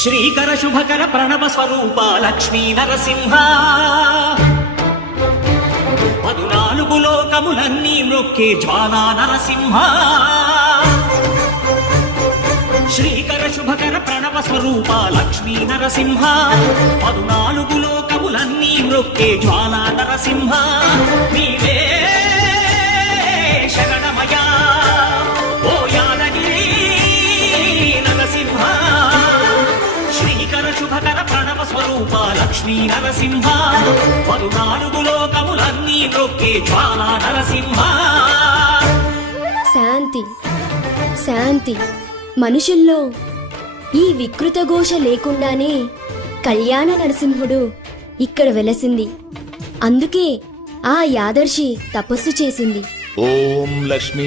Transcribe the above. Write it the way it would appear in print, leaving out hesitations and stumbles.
శ్రీకర శుభకర ప్రణవ స్వరూప లక్ష్మీ నరసింహ 14 లోకములన్నీ మ్రొక్కే జ్వాలా నరసింహ శ్రీకర శుభకర ప్రణవ స్వరూప లక్ష్మీ నరసింహ 14 లోకములన్నీ మ్రొక్కే జ్వాలా నరసింహ నీవే శరణమయా ఓ యాదగిరి నరసింహ శ్రీకర శుభకర ప్రణవ స్వరూప లక్ష్మీ నరసింహ 14 లోకములన్నీ మ్రొక్కే జ్వాలా నరసింహ శాంతి శాంతి మనుషుల్లో ఈ వికృత ఘోష లేకుండానే కళ్యాణ నరసింహుడు ఇక్కడ వెలసింది. అందుకే ఆ యాదర్శి తపస్సు చేసింది. ఓం లక్ష్మీ